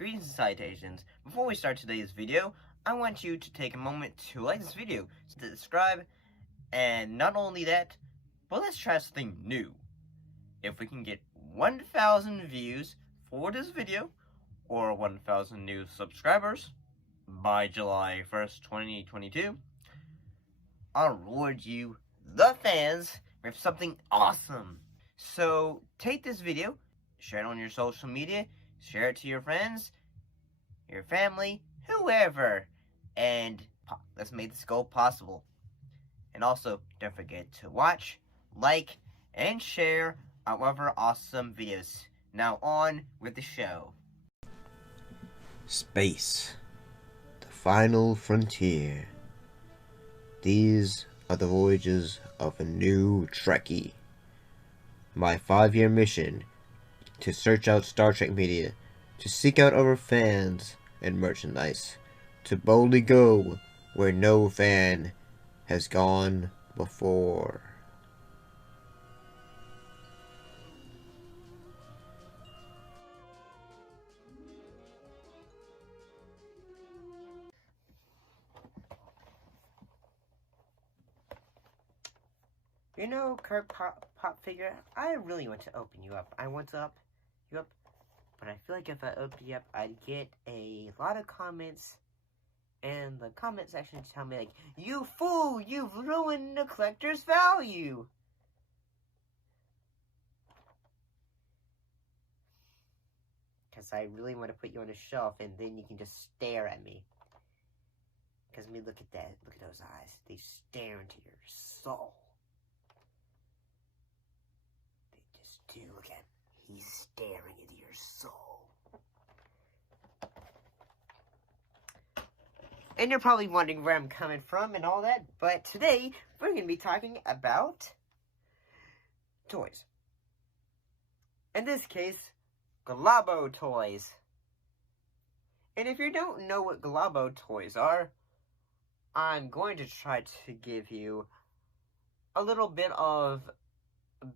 Greetings and salutations. Before we start today's video, I want you to take a moment to like this video, to subscribe, and not only that, but let's try something new. If we can get 1,000 views for this video, or 1,000 new subscribers, by July 1st, 2022, I'll reward you, the fans, with something awesome. So, take this video, share it on your social media, share it to your friends, your family, whoever, and let's make this goal possible. And also, don't forget to watch, like, and share our other awesome videos. Now on with the show. Space, the final frontier. These are the voyages of a new Trekkie. My 5-year mission to search out Star Trek media, to seek out our fans and merchandise, to boldly go where no fan has gone before. You know, Kirk Pop Figure, I really want to open you up. I want to up you up, but I feel like if I open you up, I'd get a lot of comments, and the comment section tell me like, "You fool! You've ruined the collector's value." Because I really want to put you on a shelf, and then you can just stare at me. Because look at that. Look at those eyes. They stare into your soul. They just do. Look at him. He's staring into your soul. And you're probably wondering where I'm coming from and all that, but today we're going to be talking about toys. In this case, Galoob Toys. And if you don't know what Galoob Toys are, I'm going to try to give you a little bit of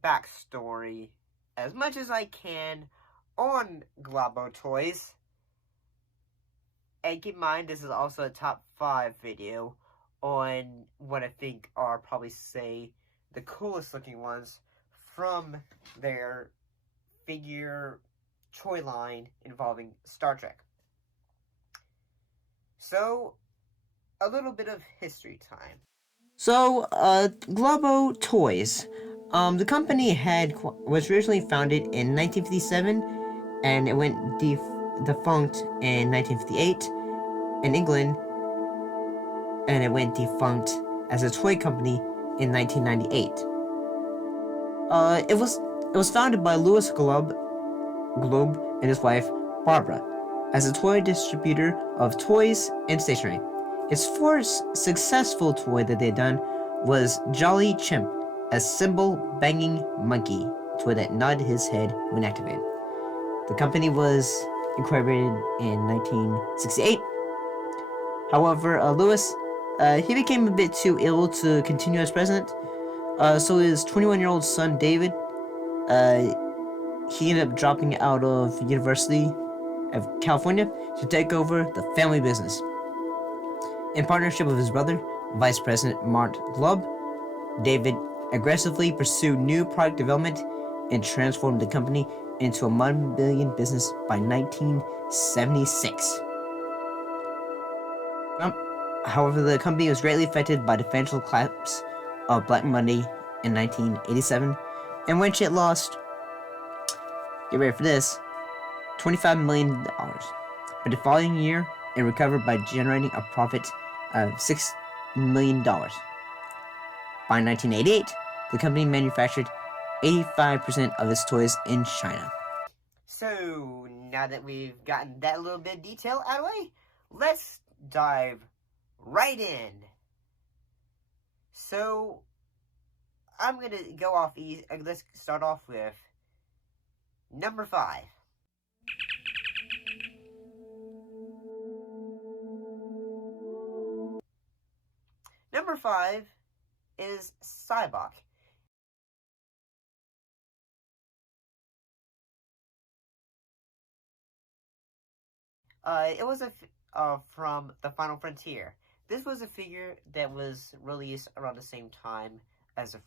backstory, as much as I can, on Galoob Toys. And keep in mind, this is also a top 5 video on what I think are probably, say, the coolest looking ones from their figure toy line involving Star Trek. So, a little bit of history time. So, Galoob Toys. The company was originally founded in 1957, and it went defunct in 1958 in England, and it went defunct as a toy company in 1998. It was founded by Louis Galoob and his wife Barbara as a toy distributor of toys and stationery. Its first successful toy that they'd done was Jolly Chimp, a cymbal-banging monkey toy that nodded his head when activated. The company was incorporated in 1968. However, Louis, he became a bit too ill to continue as president, so his 21-year-old son, David, he ended up dropping out of University of California to take over the family business. In partnership with his brother, Vice President Mart Galoob, David aggressively pursued new product development and transformed the company into a multi-billion business by 1976. However, the company was greatly affected by the financial collapse of Black Monday in 1987, in which it lost, get ready for this, $25 million. But the following year, it recovered by generating a profit of $6 million. By 1988, the company manufactured 85% of its toys in China. So, now that we've gotten that little bit of detail out of the way, let's dive right in. So, I'm going to go off easy. Let's start off with number 5. Number 5 is Cyborg. It was from The Final Frontier. This was a figure that was released around the same time as the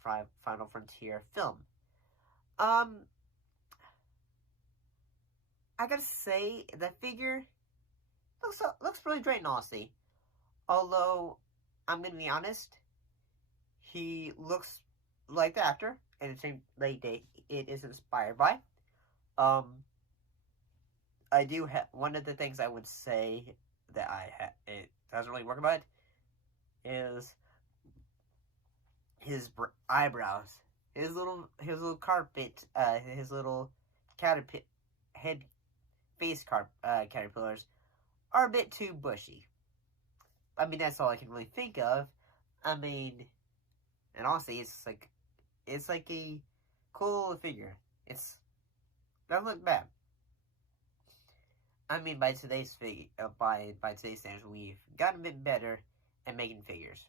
Final Frontier film. I gotta say, the figure looks really great, honestly. Although, I'm gonna be honest, he looks like the actor, and the same like it is inspired by. I do have one of the things I would say that it doesn't really work about it is his eyebrows, his little carpet, his little caterpillar head face caterpillars are a bit too bushy. I mean, that's all I can really think of. I mean, and honestly, it's like a cool little figure. It's doesn't look bad. I mean, by today's standards, we've gotten a bit better at making figures.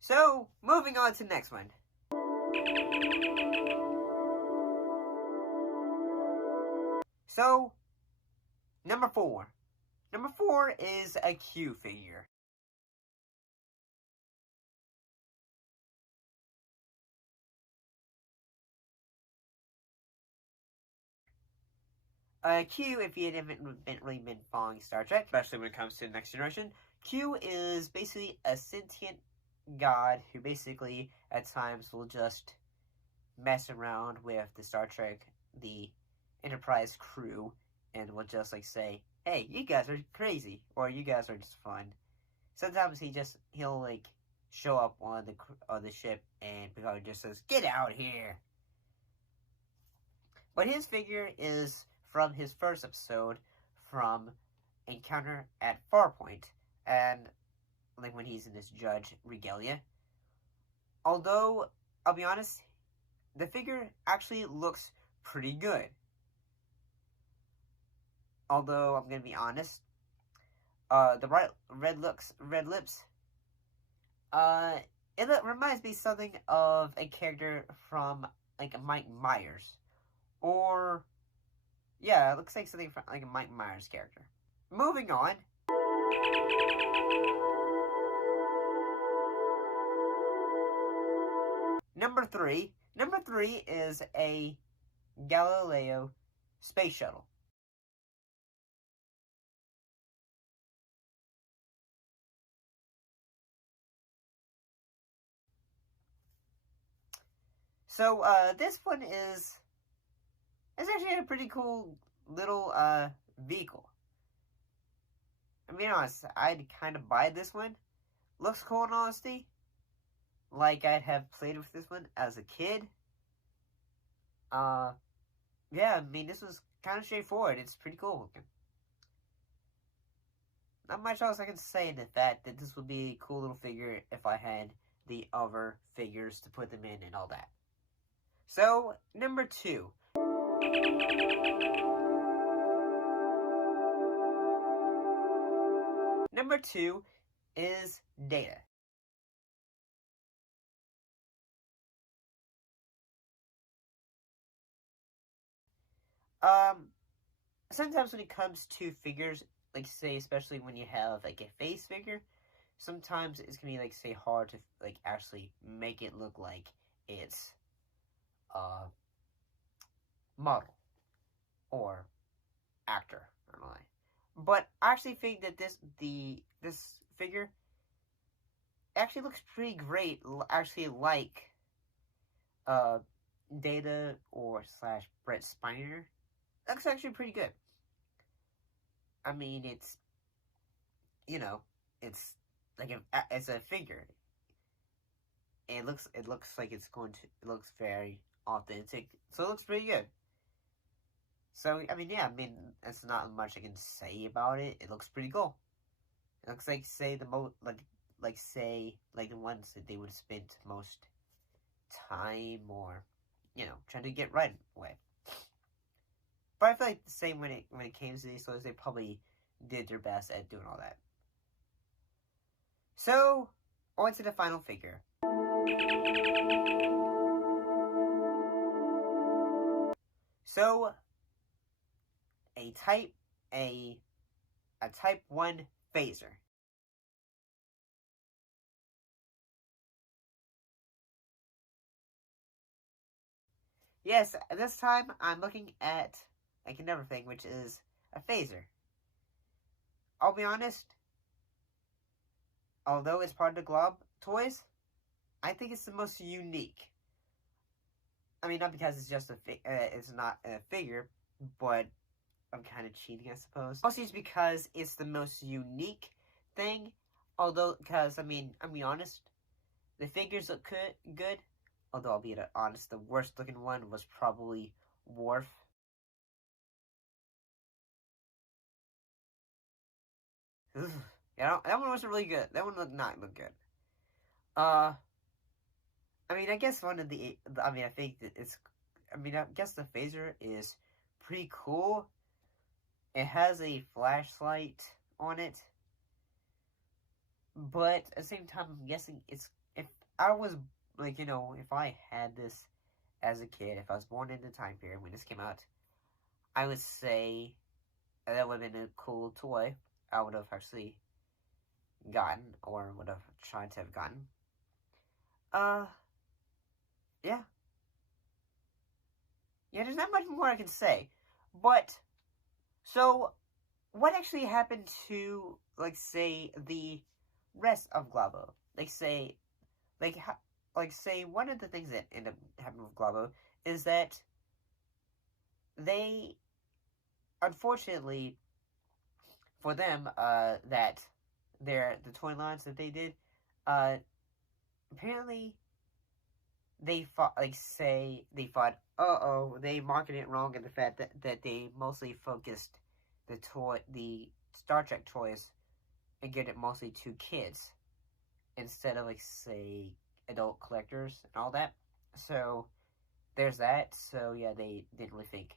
So, moving on to the next one. So, number 4. Number 4 is a Q figure. Q, if you haven't really been following Star Trek, especially when it comes to the Next Generation, Q is basically a sentient god who basically, at times, will just mess around with the Star Trek, the Enterprise crew, and will just, like, say, hey, you guys are crazy, or you guys are just fun. Sometimes he'll, like, show up on the ship, and Picard just says, get out here! But his figure is from his first episode, from Encounter at Farpoint, and like when he's in this Judge Regalia. Although, I'll be honest, the figure actually looks pretty good. Although, I'm gonna be honest, the red lips, it reminds me something of a character from, like, Mike Myers. Or, yeah, it looks like something from, like, a Mike Myers character. Moving on. Number 3. Number 3 is a Galileo space shuttle. So, this one is actually a pretty cool little, vehicle. I mean, honest, I'd kind of buy this one. Looks cool in honesty. Like, I'd have played with this one as a kid. Yeah, I mean, this was kind of straightforward. It's pretty cool looking. Not much else I can say than that this would be a cool little figure if I had the other figures to put them in and all that. So, number 2. Number 2 is Data. Sometimes when it comes to figures, like, say, especially when you have, like, a face figure, sometimes it's gonna be, like, say, hard to, like, actually make it look like it's model or actor, I don't know. But I actually think that this figure actually looks pretty great, actually, like Data or / Brett Spiner. Looks actually pretty good. I mean, it's, you know, it's like it's a figure. It looks like it looks very authentic, so it looks pretty good. So, I mean, yeah, I mean, that's not much I can say about it. It looks pretty cool. It looks like, say, the ones that they would spend most time or, trying to get right with. But I feel like the same when it came to these toys, they probably did their best at doing all that. So, on to the final figure. So, a Type A a Type 1 phaser. Yes, this time I'm looking at like another thing, which is a phaser. I'll be honest, although it's part of the Galoob Toys, I think it's the most unique. I mean, not because it's just it's not a figure, but I'm kind of cheating, I suppose. Also, it's because it's the most unique thing. Although, because I mean, I'll be honest, the figures look good. Although I'll be honest, the worst looking one was probably Worf. Yeah, that one wasn't really good. That one did not look good. I mean, I guess one of the. I mean, I think that it's. I mean, I guess the phaser is pretty cool. It has a flashlight on it, but at the same time, I'm guessing it's. If I was like, if I had this as a kid, if I was born in the time period when this came out, I would say that would have been a cool toy. I would have actually gotten, or would have tried to have gotten. Yeah. Yeah, there's not much more I can say. But, so, what actually happened to, like, say, the rest of Glabo? Say, one of the things that ended up happening with Glabo is that they, unfortunately, for them, that the toy lines that they did, apparently they thought, they marketed it wrong, in the fact that they mostly focused the Star Trek toys and get it mostly to kids instead of, adult collectors and all that. So there's that. So yeah, they didn't really think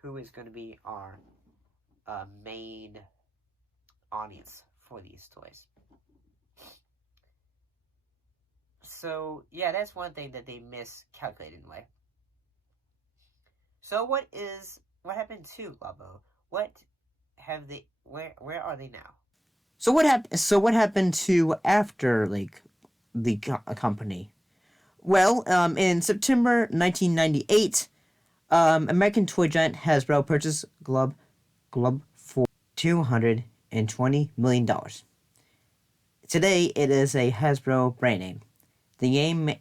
who is going to be our main audience for these toys. So yeah, that's one thing that they miscalculated in a way. So what happened to Glabo? Where are they now? So what happened to after the company? Well, in September 1998, American toy giant Hasbro purchased Galoob for $220 million. Today, it is a Hasbro brand name. The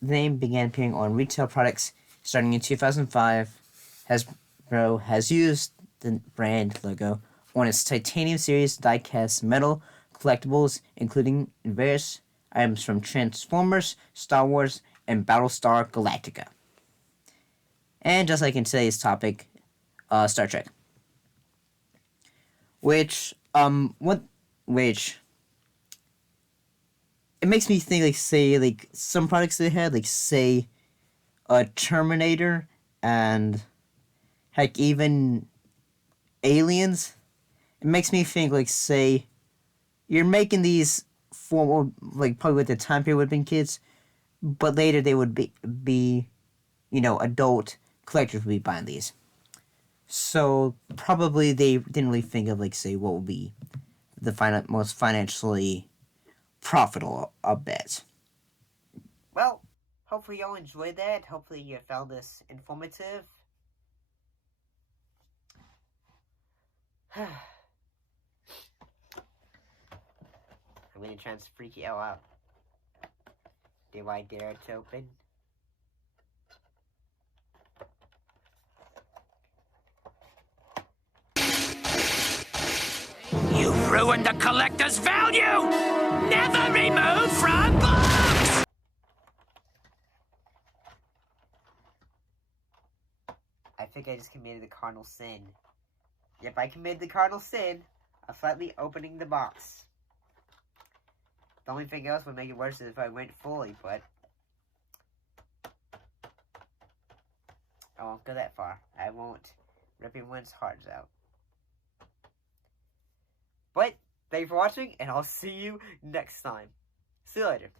name began appearing on retail products starting in 2005. Hasbro has used the brand logo on its Titanium series die-cast metal collectibles, including various items from Transformers, Star Wars, and Battlestar Galactica. And just like in today's topic, Star Trek. Which it makes me think, some products they had, say, a Terminator, and heck, even Aliens. It makes me think, say, you're making these for, probably with the time period would have been kids, but later they would be adult collectors would be buying these. So probably they didn't really think of, say, what would be the most financially profitable bets. Well, hopefully y'all enjoyed that. Hopefully you found this informative. I'm gonna try and freak you out. Do I dare to open? You've ruined the collector's value! Never remove from box! I think I just committed the cardinal sin. Yep, I committed the cardinal sin of slightly opening the box. The only thing else would make it worse is if I went fully, but I won't go that far. I won't rip anyone's hearts out. But, thank you for watching, and I'll see you next time. See you later.